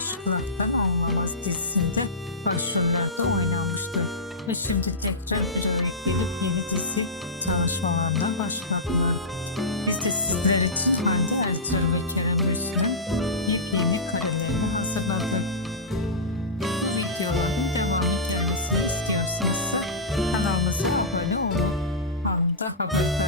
Aşıklardan Anlamaz dizisinde başrollerde oynamıştır. Ve şimdi tekrar bir araya gelip yeni dizi çalışmalarına başladılar. Biz de sizler için Hande Ertuğrul ve Kerem Bürsin'in yepyeni karelerini hazırladık. Videoların devamı gelmesini istiyorsanız kanalımıza abone olun. Anında haber